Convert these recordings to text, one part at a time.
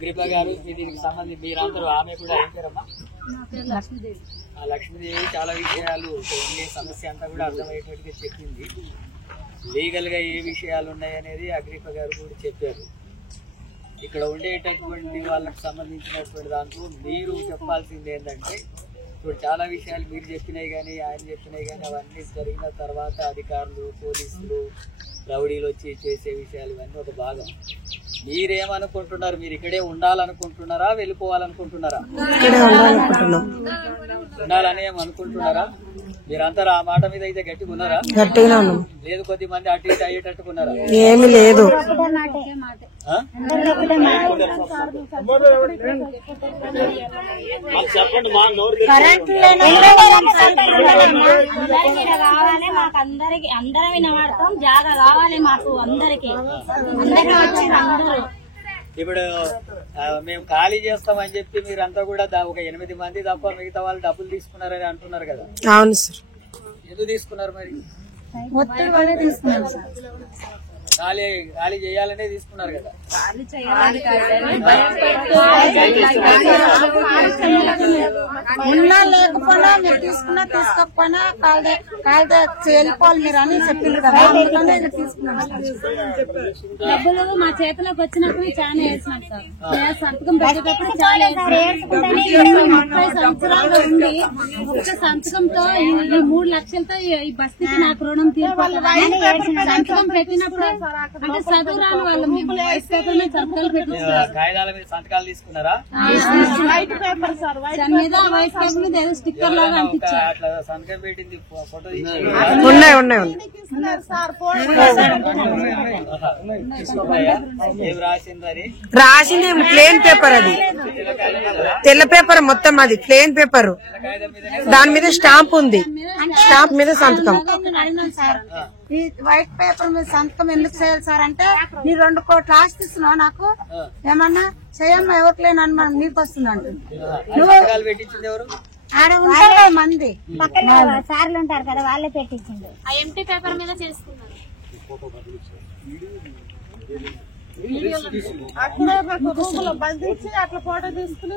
అగ్రిప గారు దీనికి సంబంధించి మీరందరూ ఆమె కూడా ఏం పేరమ్మా? లక్ష్మీదేవి చాలా విషయాలు ఉండే సమస్య అంతా కూడా అర్థమయ్యేటట్టుగా చెప్పింది. లీగల్ గా ఏ విషయాలు ఉన్నాయనేది అగ్రిప గారు కూడా చెప్పారు. ఇక్కడ ఉండేటటువంటి వాళ్ళకి సంబంధించినటువంటి దాంట్లో మీరు చెప్పాల్సింది ఏంటంటే, ఇప్పుడు చాలా విషయాలు మీరు చెప్పినాయి కానీ ఆయన చెప్పినాయి కానీ అవన్నీ జరిగిన తర్వాత అధికారులు, పోలీసులు, రౌడీలు వచ్చి చేసే విషయాలు ఇవన్నీ ఒక భాగం. మీరేమనుకుంటున్నారు? మీరు ఇక్కడే ఉండాలనుకుంటున్నారా, వెళ్ళిపోవాలనుకుంటున్నారా? ఉండాలని ఏమనుకుంటున్నారా? మీరంతా ఆ మాట మీద అయితే గట్టిగా ఉన్నారా? గట్టిగా లేదు, కొద్ది మంది అటు ఇటు అయ్యేటట్టుకున్నారా? ఏమి లేదు. అందరం వినబడతాం, జాగా కావాలి మాకు అందరికి. ఇప్పుడు మేము ఖాళీ చేస్తామని చెప్పి మీరంతా కూడా ఒక 8 మంది తప్ప మిగతా వాళ్ళు డబ్బులు తీసుకున్నారని అంటున్నారు కదా? అవును సార్. ఎందుకు తీసుకున్నారు మరి? తీసుకున్నాం సార్. ఖాళీ చేయాలనే తీసుకున్నారు కదా? ఉన్నా లేకపోయినా మీరు తీసుకున్నా తీసుకోకపోయినా కాళ్ళ వెళ్ళిపోవాలి మీరు అని చెప్పిండ్రు కదా, తీసుకున్నాం. డబ్బులు మా చేతిలోకి వచ్చినప్పుడు చాలా వేసినాం సార్. సంతకం పెట్టేటప్పుడు చాలా 30 సంవత్సరాలు ఉండి ఒక్క సంతకంతో ఈ 3 లక్షలతో ఈ బస్తీకి నాకు రుణం తీర్పాలి. సంతకం పెట్టినప్పుడు అంటే చదువురాని వాళ్ళు సంతకాలు పెట్టించారు. కాగితాల మీద సంతకాలు తీసుకున్నారా? వైట్ పేపర్ సార్, మీద వైట్ పేపర్ మీద స్టిక్కర్ లాగా అంటించారు. అట్లా సంతకం పెట్టింది ఫోటో ఏం రాసిందని? రాసింది ప్లేన్ పేపర్, అది తెల్ల పేపర్ మొత్తం, అది ప్లేన్ పేపర్. దాని మీద స్టాంప్ ఉంది, స్టాంప్ మీద సంతకం. ఈ వైట్ పేపర్ మీద సంతకం ఎందుకు చేయాలి సార్ అంటే, నీ 2 కోట్ల ఆస్తి ఇస్తున్నావు నాకు, ఏమన్నా చేయమ్మా ఎవరికి లేని అనుమానం నీకు వస్తుంది అంటుంది. ఆడ ఉంటారు మంది సార్లు ఉంటారు కదా, వాళ్ళే పెట్టించింది. ఆ ఎంటీ పేపర్ మీద చేసుకున్నారు. అట్లా బంధించి అట్లా ఫోటో తీసుకుని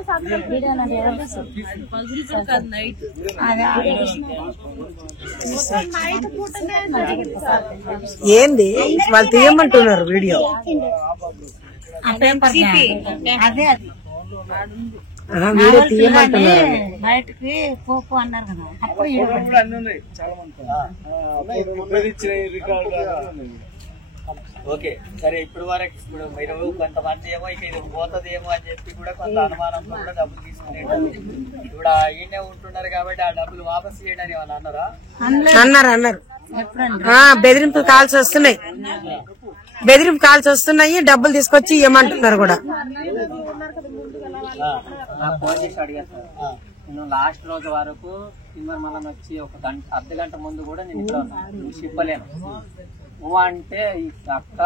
ఏంది వాళ్ళు తీయమంటున్నారు వీడియో? అదే అది వీడియో తీయమంటున్నారు. బయటకి పోపు అన్నారు కదా, అప్పుడు ఓకే సరే. ఇప్పుడు వరకు ఇప్పుడు మీరు కొంతమంది ఏమో ఇక ఇది పోతుందేమో అని చెప్పి కూడా కొంత అనుమానంతో కూడా డబ్బులు తీసుకునేటారు. ఇప్పుడు ఈయనే ఉంటున్నారు కాబట్టి ఆ డబ్బులు వాపస్ చేయడానికి ఏమన్నా అన్నారా? అన్నారు. బెదిరింపు కాల్స్ వస్తున్నాయి, డబ్బులు తీసుకొచ్చి ఇవ్వమంటున్నారు కూడా. ఫోన్ చేసి అడిగాను సార్, నేను లాస్ట్ రోజు వరకు మళ్ళీ వచ్చి ఒక అర్ధ గంట ముందు కూడా నేను ఇక్కడ ఉన్నాను, చెప్పలేను. నువ్వు అంటే ఈ అక్క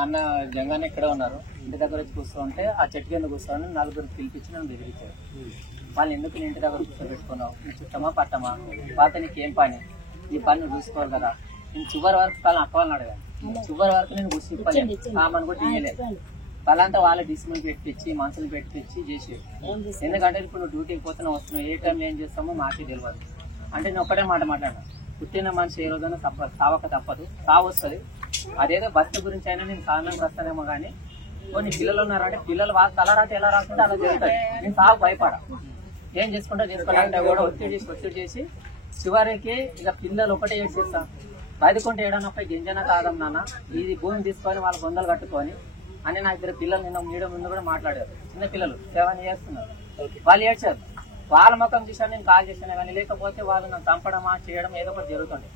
అన్న జంగానే ఇక్కడే ఉన్నారు, ఇంటి దగ్గర వచ్చి కూర్చోంటే ఆ చెట్టు కింద కూర్చోని 4 పిలిపించి నన్ను బెదిరించారు. వాళ్ళు ఎందుకు నీ ఇంటి దగ్గర కూర్చోబెట్టుకున్నావు, నీ చుట్టమా పట్టమా, పాత నీకేం పని, ఈ పని నువ్వు చూసుకోవాలి కదా. నేను చివరి వరకు వాళ్ళని అక్క వాళ్ళని అడగాను, చివరి వరకు నేను కూర్చోలేను, సామాన్ కూడా తీయలేదు. వాళ్ళంతా వాళ్ళ డిస్మిల్ పెట్టించి మనుషులు పెట్టించి చేసేది. ఎందుకంటే ఇప్పుడు నువ్వు డ్యూటీకి పోతున్నా వస్తున్నావు, ఏ టైంలో ఏం చేస్తామో మాకే తెలియదు. అంటే నేను ఒక్కటే మాట మాట్లాడా, పుట్టిన మనిషి ఏ రోజైనా సావక తప్పదు, వస్తుంది. అదేదో బస్సు గురించి అయినా నేను సామాన్యంగా వస్తానేమో కానీ కొన్ని పిల్లలు ఉన్నారంటే పిల్లలు వాళ్ళ తలరాత ఎలా రాకుంటే అలా జరుగుతుంది. నేను సాగు భయపడా, ఏం చేసుకోవాలంటే కూడా ఒత్తిడి చేసి చివరికి ఇక పిల్లలు ఒకటే ఏడ్చేస్తా, బయటకుంటే ఏడన్నా పోయి గింజన కాదం నాన్న, ఇది భూమి తీసుకొని వాళ్ళ బొందలు కట్టుకొని అని నా 2 పిల్లలు నిన్న మీడియా ముందు కూడా మాట్లాడారు. చిన్న పిల్లలు 7 years ఉన్నారు, వాళ్ళు ఏడ్చారు. వాళ్ళ ముఖం చూసాను నేను కాల్ చేశాను కానీ, లేకపోతే వాళ్ళు నన్ను చంపడమా చేయడం ఏదో ఒకటి జరుగుతుంది.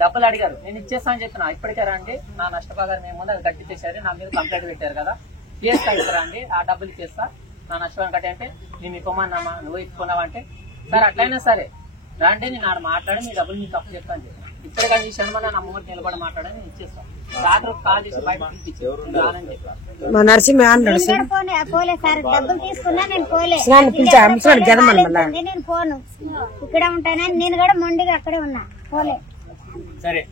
డబ్బులు అడిగారు, నేను ఇచ్చేస్తా అని చెప్పిన. ఇప్పటికే రండి నా నష్టపరిహారం మేము ముందు అది కట్టించేసారు, నా మీద కంప్లైంట్ పెట్టారు కదా, కేసు కట్టిరండి, ఆ డబ్బులు ఇచ్చేస్తా నా నష్టపరిహారం కట్టి. అంటే నేను ఇవ్వమన్నామా, నువ్వు ఇచ్చుకున్నావంటే సరే అట్లయినా సరే రండి, నేను ఆడ మాట్లాడి మీ డబ్బులు మీకు తప్పు చెప్తాను చెప్పి. ఇప్పుడే కానీ ఈ క్షణం నా అమ్మమ్మకి నిలబడి మాట్లాడని నేను ఇచ్చేస్తాను. రాత్రి కాల్ చేసి బయట రానని చెప్పాను. నేను పోను, ఇక్కడ ఉంటానని నేను కూడా మొండిగా అక్కడే ఉన్నా, పోలే. సరే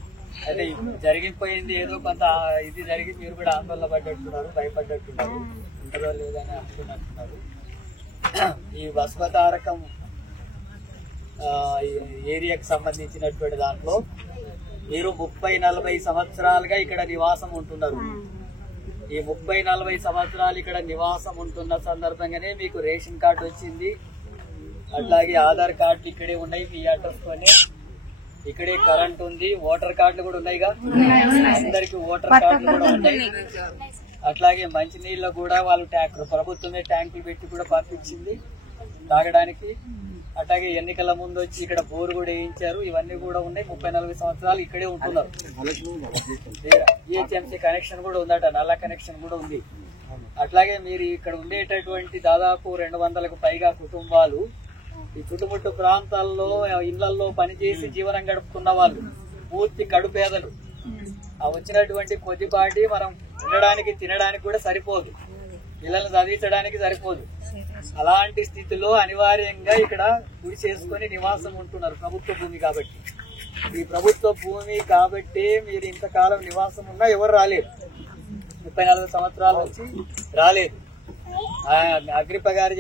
అయితే జరిగిపోయింది, ఏదో కొంత ఇది జరిగి మీరు కూడా ఆందోళన పడ్డట్టున్నారు, భయపడ్డట్టున్నారు. ఉంటుందో లేదని అనుకున్నట్టున్నారు. ఈ బస్వతారకం ఏరియాకి సంబంధించినటువంటి దాంట్లో మీరు 30-40 సంవత్సరాలుగా ఇక్కడ నివాసం ఉంటున్నారు. ఈ 30-40 సంవత్సరాలు ఇక్కడ నివాసం ఉంటున్న సందర్భంగానే మీకు రేషన్ కార్డు వచ్చింది, అట్లాగే ఆధార్ కార్డులు ఇక్కడే ఉన్నాయి మీ అడ్రస్ తోనే, ఇక్కడే కరెంట్ ఉంది, ఓటర్ కార్డులు కూడా ఉన్నాయిగా, అందరికి ఓటర్ కార్డులు కూడా ఉన్నాయి. అట్లాగే మంచినీళ్ళు కూడా వాళ్ళు ప్రభుత్వమే ట్యాంకులు పెట్టి కూడా పంపించింది తాగడానికి. అట్లాగే ఎన్నికల ముందు వచ్చి ఇక్కడ బోరు కూడా వేయించారు. ఇవన్నీ కూడా ఉన్నాయి. 30-40 సంవత్సరాలు ఇక్కడే ఉంటున్నారు. జిహెచ్ఎంసీ కనెక్షన్ కూడా ఉందట, నల్ల కనెక్షన్ కూడా ఉంది. అట్లాగే మీరు ఇక్కడ ఉండేటటువంటి దాదాపు 200కు పైగా కుటుంబాలు ఈ చుట్టుముట్టు ప్రాంతాల్లో ఇళ్లలో పనిచేసి జీవనం గడుపుతున్న వాళ్ళు, పూర్తి కడుపేదలు. ఆ వచ్చినటువంటి కొద్దిపాటి మనం ఉండడానికి తినడానికి కూడా సరిపోదు, పిల్లల్ని చదివించడానికి సరిపోదు. అలాంటి స్థితిలో అనివార్యంగా ఇక్కడ గుడి చేసుకుని నివాసం ఉంటున్నారు. ప్రభుత్వ భూమి కాబట్టి, ఈ ప్రభుత్వ భూమి కాబట్టి మీరు ఇంతకాలం నివాసం ఉన్నా ఎవరు రాలేదు. 30-40 సంవత్సరాల నుంచి రాలేదు. అగ్రిప గారు